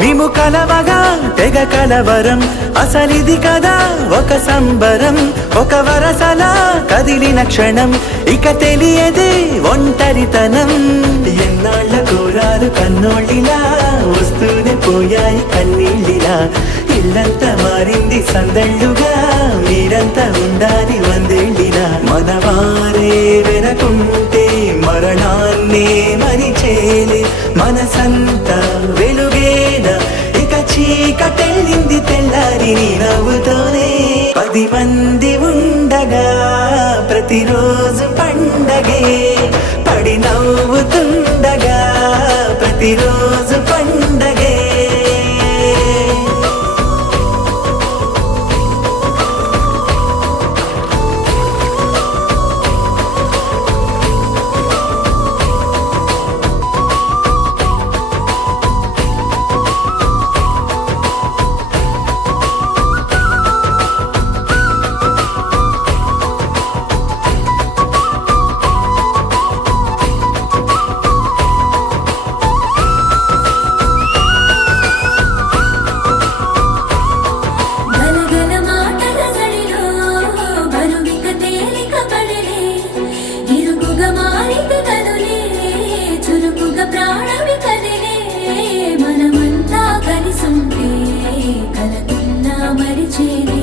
మేము కలవగా తెగ కలవరం, అసలిది కదా ఒక సంబరం. ఒక వరసలా కదిలిన క్షణం, ఇక తెలియదే ఒంటరితనం. ఎన్నాళ్ళ కోరాలు కన్నోళ్ళిలా, వస్తూనే పోయాయి కన్నీళ్ళిలా. ఇల్లంతా మారింది సందళ్ళుగా, మీరంతా ఉండాలి వందేళ్ళిలా. మనవారే వెనకుంటే మరణాన్నే మరిచేలే, మనసంతా వెలుగేనా ఇక చీకటెళ్ళింది తెల్లారి నీ నవ్వుతోనే. 10 మంది ఉండగా ప్రతిరోజు పండగే, పడి నవ్వుతుండగా ప్రతిరోజు పండగే. ప్రాణమి కదిలే మనమంతా కలిసుంటే కలకున్నా మరిచేలే.